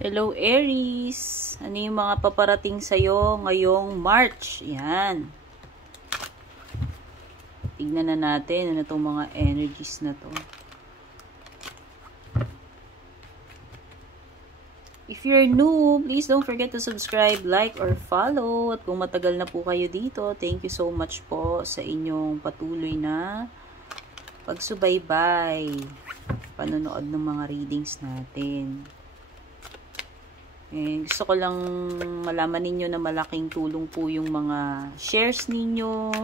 Hello Aries! Ano yung mga paparating sa'yo ngayong March? Yan. Tignan na natin ano itong mga energies na to. If you're new, please don't forget to subscribe, like, or follow. At kung matagal na po kayo dito, thank you so much po sa inyong patuloy na pagsubaybay, panonood ng mga readings natin. Gusto ko lang malaman ninyo na malaking tulong po yung mga shares ninyo,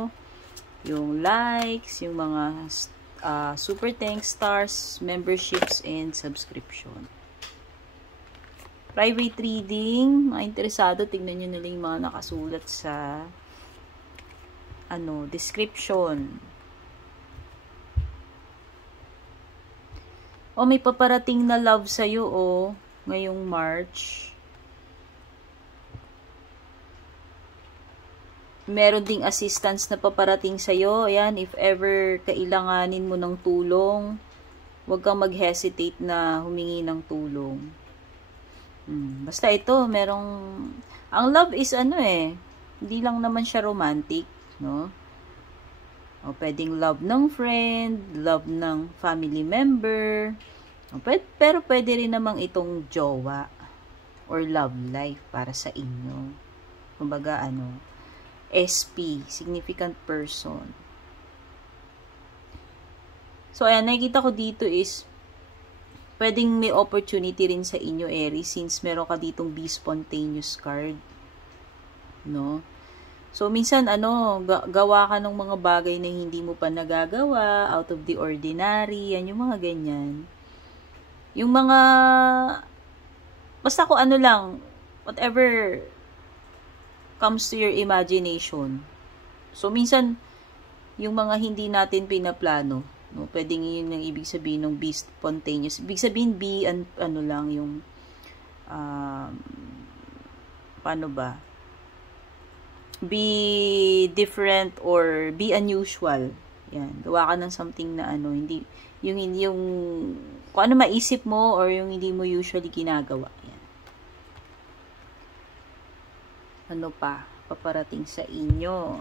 yung likes, yung mga super thanks, stars, memberships, and subscription. Private reading, mga interesado, tignan nyo nila yung mga nakasulat sa description. May paparating na love sa'yo, ngayong March. Meron ding assistance na paparating sa'yo. Ayan, if ever kailanganin mo ng tulong, huwag kang mag-hesitate na humingi ng tulong. Basta ito, ang love is hindi lang naman siya romantic, no? Pwedeng love ng friend, love ng family member, pero pwede rin namang itong jowa or love life para sa inyo. Kumbaga, SP, significant person. So, ayan, nakikita ko dito is, pwedeng may opportunity rin sa inyo, Aries, since meron ka ditong Be Spontaneous card. No? So, minsan, gawa ka ng mga bagay na hindi mo pa nagagawa, out of the ordinary, yan, yung mga ganyan. Yung mga, basta ko whatever comes to your imagination. So, minsan, yung mga hindi natin pinaplano, no? Pwedeng yun ang ibig sabihin ng be spontaneous. Ibig sabihin, paano ba? Be different or be unusual. Yan. Gawa ka ng something na hindi, yung kung ano maisip mo or yung hindi mo usually ginagawa. Yan. Ano pa paparating sa inyo?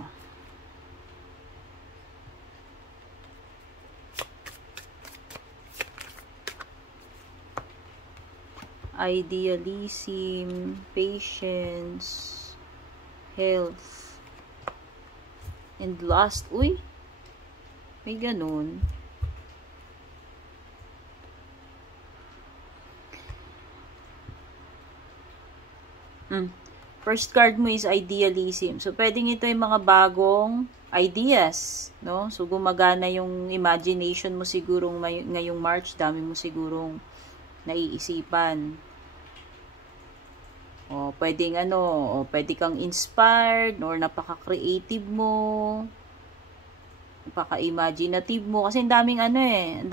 Idealism, patience, health, and lust. Uy, may ganun. First card mo is idealism. So, pwedeng ito yung mga bagong ideas, no? So, gumagana yung imagination mo sigurong ngayong March. Dami mo sigurong naiisipan. Pwedeng pwede kang inspired or napaka-creative mo. Napaka-imaginative mo. Kasi ang daming ang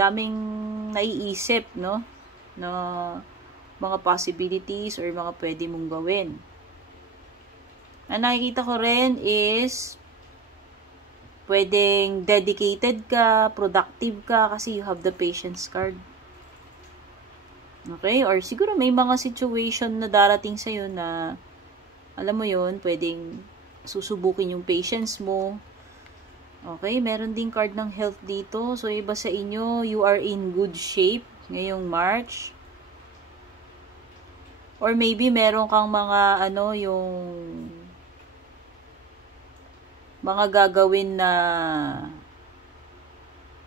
daming naiisip, no? Na mga possibilities or mga pwede mong gawin. Ang nakikita ko rin is pwedeng dedicated ka, productive ka kasi you have the patience card. Okay? Or siguro may mga situation na darating sa'yo na alam mo yun, pwedeng susubukin yung patience mo. Okay? Meron ding card ng health dito. So, iba sa inyo, you are in good shape ngayong March. Or maybe meron kang mga yung mga gagawin na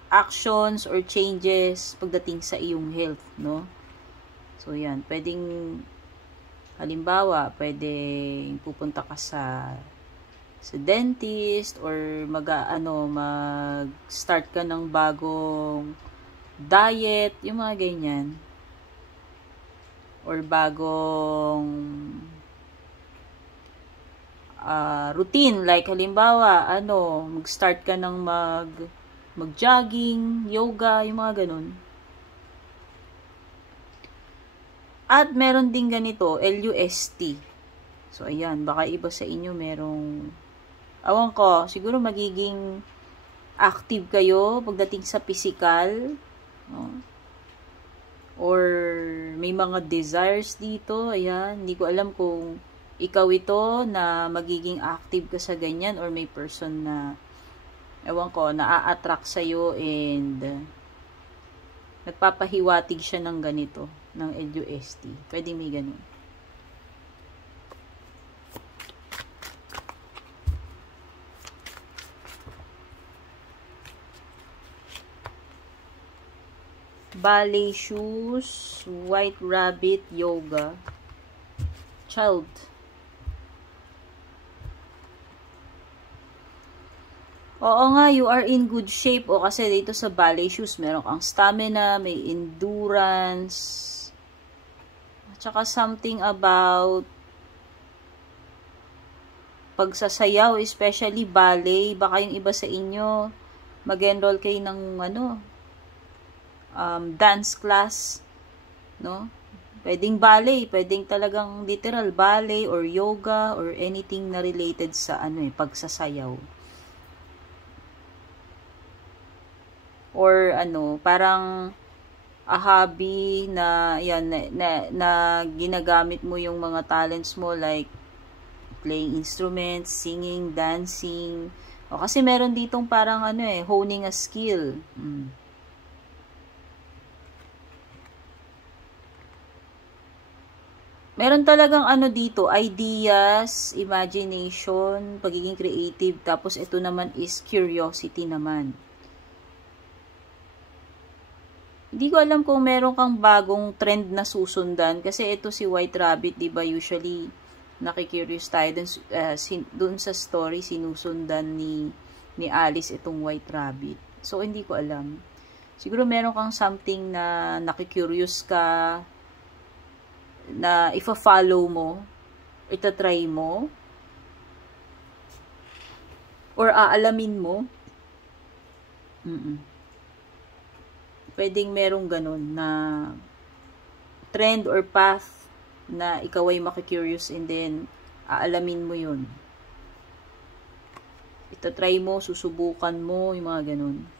actions or changes pagdating sa iyong health, no? So, yan. Pwedeng, halimbawa, pwedeng pupunta ka sa dentist or mag-start ka ng bagong diet, yung mga ganyan. Or bagong routine, like halimbawa, mag-start ka ng mag-jogging, yoga, yung mga ganun. At meron din ganito, LUST. So, ayan, baka iba sa inyo merong, awan ko, siguro magiging active kayo pagdating sa physical, no? Or may mga desires dito. Ayan, hindi ko alam kung ikaw ito na magiging active ka sa ganyan or may person na ewan ko, na-attract sa'yo and nagpapahiwatig siya ng ganito, ng LUST. Pwede may ganun. Ballet shoes, white rabbit, yoga, child. Oo nga, you are in good shape. O kasi dito sa ballet shoes, meron kang stamina, may endurance, at saka something about pagsasayaw, especially ballet. Baka yung iba sa inyo, mag-enroll kayo ng dance class, no? Pwedeng ballet, pwedeng talagang literal ballet or yoga or anything na related sa pagsasayaw. Or parang a hobby na yan na ginagamit mo yung mga talents mo like playing instruments, singing, dancing. O kasi meron ditong parang honing a skill. Meron talagang dito, ideas, imagination, pagiging creative, tapos ito naman is curiosity naman. Hindi ko alam kung meron kang bagong trend na susundan, kasi ito si White Rabbit, di ba usually nakikurious tayo dun sa story, sinusundan ni Alice itong White Rabbit. So, hindi ko alam. Siguro meron kang something na nakikurious ka, na ifa-follow mo, itatry mo, or aalamin mo. Pwedeng merong ganun na trend or path na ikaw ay makikurious and then aalamin mo yun. Itatry mo, susubukan mo, yung mga ganun.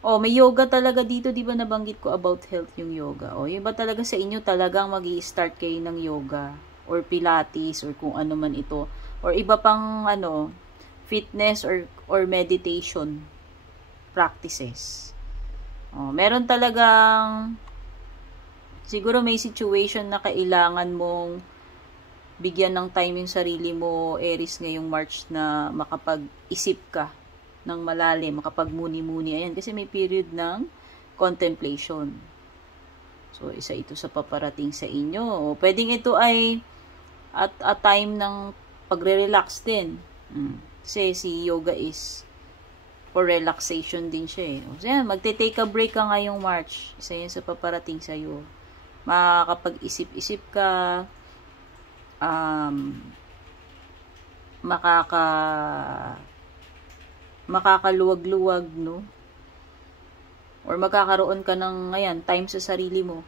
Oh, may yoga talaga dito, di ba nabanggit ko about health yung yoga? Oh, yung ba talaga sa inyo talagang magi-start kayo ng yoga or pilates or kung ano man ito or iba pang fitness or meditation practices. Oh, meron talagang siguro may situation na kailangan mong bigyan ng time yung sarili mo, Aries, ngayong March na makapag-isip ka ng malalim, makapagmuni-muni. Ayan, kasi may period ng contemplation. So, isa ito sa paparating sa inyo. O, pwedeng ito ay at a time ng pagre-relax din. Kasi si yoga is for relaxation din siya eh. So, yan, magte-take a break ka ngayong March. Isa yan sa paparating sa iyo. Makakapag-isip-isip ka, makakaluwag-luwag, no? Or magkakaroon ka ng time sa sarili mo.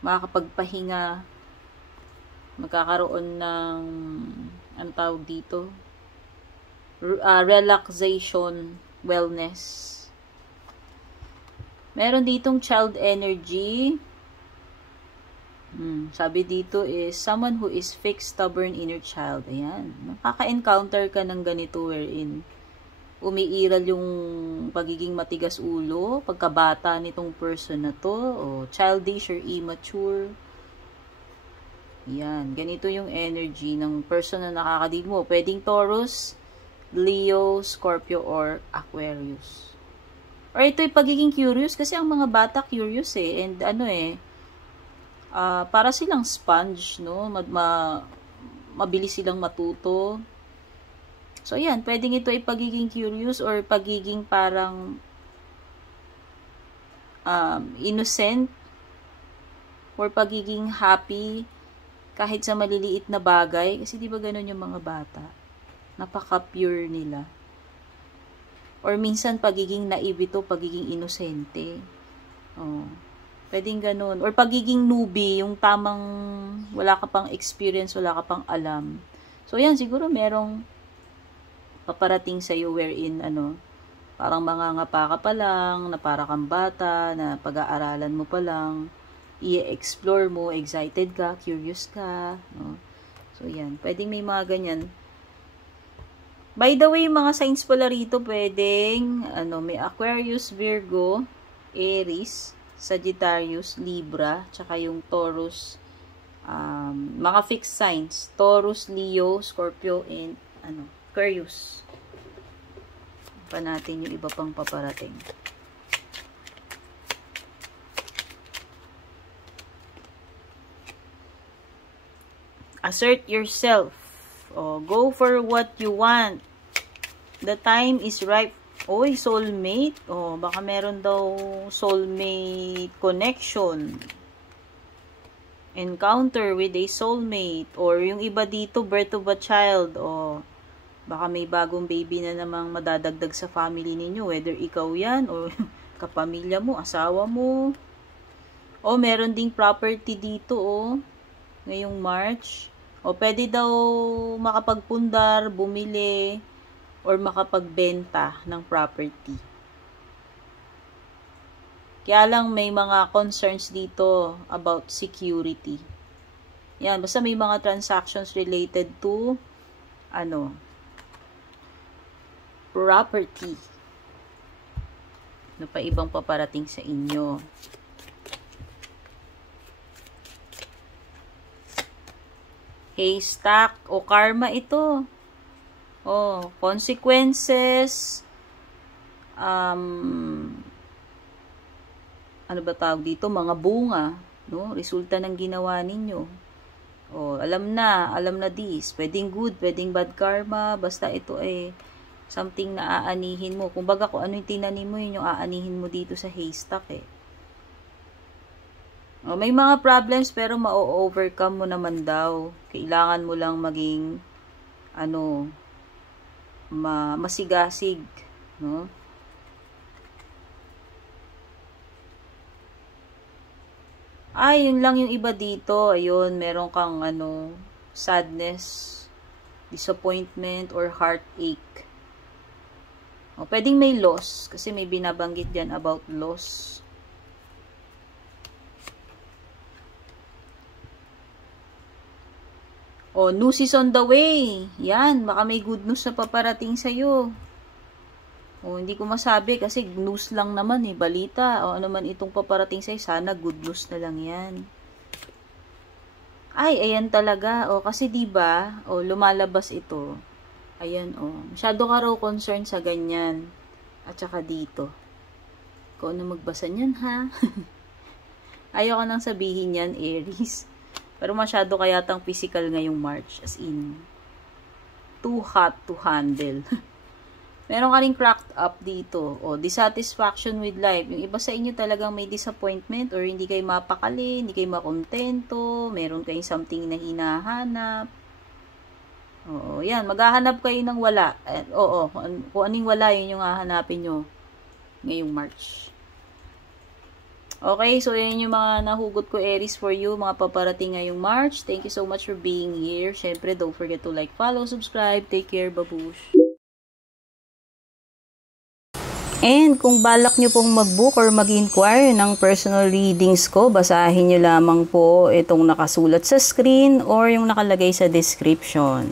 Makakapagpahinga, magkakaroon ng ang tawag dito, relaxation, wellness. Meron ditong child energy. Sabi dito is someone who is fixed, stubborn inner child. Ayan. Makaka-encounter ka ng ganito wherein umiiral yung pagiging matigas ulo, pagkabata nitong person na to, o childish or immature. Yan, ganito yung energy ng person na nakakadil mo. Pwedeng Taurus, Leo, Scorpio, or Aquarius. Or ito yung pagiging curious, kasi ang mga bata curious eh, and para silang sponge, no? Mabilis silang matuto. So, yan. Pwedeng ito ay pagiging curious or pagiging parang innocent or pagiging happy kahit sa maliliit na bagay. Kasi di ba ganun yung mga bata? Napaka-pure nila. Or minsan pagiging naive ito, pagiging inosente. Oh. Pwedeng ganun. Or pagiging newbie, yung tamang wala ka pang experience, wala ka pang alam. So, yan. Siguro merong paparating sa'yo wherein, parang mangangapa ka pa lang, na para kang bata, na pag-aaralan mo pa lang. i-explore mo, excited ka, curious ka, no? So, yan. Pwedeng may mga ganyan. By the way, mga signs pala rito, pwedeng, may Aquarius, Virgo, Aries, Sagittarius, Libra, tsaka yung Taurus, mga fixed signs, Taurus, Leo, Scorpio, and, Aquarius. Pa natin yung iba pang paparating. Assert yourself. Go for what you want. The time is ripe. Oy, soulmate. Baka meron daw soulmate connection. Encounter with a soulmate. Or yung iba dito, birth of a child. Baka may bagong baby na namang madadagdag sa family ninyo. Whether ikaw yan, o kapamilya mo, asawa mo. Meron ding property dito, ngayong March. Pwede daw makapagpundar, bumili, or makapagbenta ng property. Kaya lang may mga concerns dito about security. Yan, basta may mga transactions related to, property. Pa ibang paparating sa inyo. Haystack o karma ito. Consequences. Ano ba tawag dito? Mga bunga, no? Resulta ng ginawa ninyo. Alam na this. Pwedeng good, pwedeng bad karma. Basta ito ay something na aanihin mo. Kumbaga, kung ano yung tinanim mo, yun yung aanihin mo dito sa haystack, may mga problems, pero ma-overcome mo naman daw. Kailangan mo lang maging, masigasig, no? Yun lang yung iba dito. Ayun, meron kang, sadness, disappointment, or heartache. Pwedeng may loss, kasi may binabanggit dyan about loss. News is on the way. Yan, baka may good news na paparating sa'yo. Hindi ko masabi, kasi news lang naman balita. Ano man itong paparating sa'yo, sana good news na lang yan. Ayan talaga. Kasi diba, lumalabas ito. Ayan, masyado ka raw concern sa ganyan. At saka dito. Ikaw na magbasa niyan, ha? Ayoko nang sabihin yan, Aries. Pero masyado kayatang physical ngayong March. As in, too hot to handle. Meron ka rin cracked up dito. Dissatisfaction with life. Yung iba sa inyo talagang may disappointment or hindi kayo mapakali, hindi kayo makontento, meron kayong something na hinahanap. Yan. Maghahanap kayo ng wala. Kung anong wala, yun yung hahanapin nyo ngayong March. Okay, so yan yung mga nahugot ko, Aries, for you. Mga paparating ngayong March. Thank you so much for being here. Syempre, don't forget to like, follow, subscribe. Take care, babush. And kung balak nyo pong mag-book or mag-inquire ng personal readings ko, basahin nyo lamang po itong nakasulat sa screen or yung nakalagay sa description.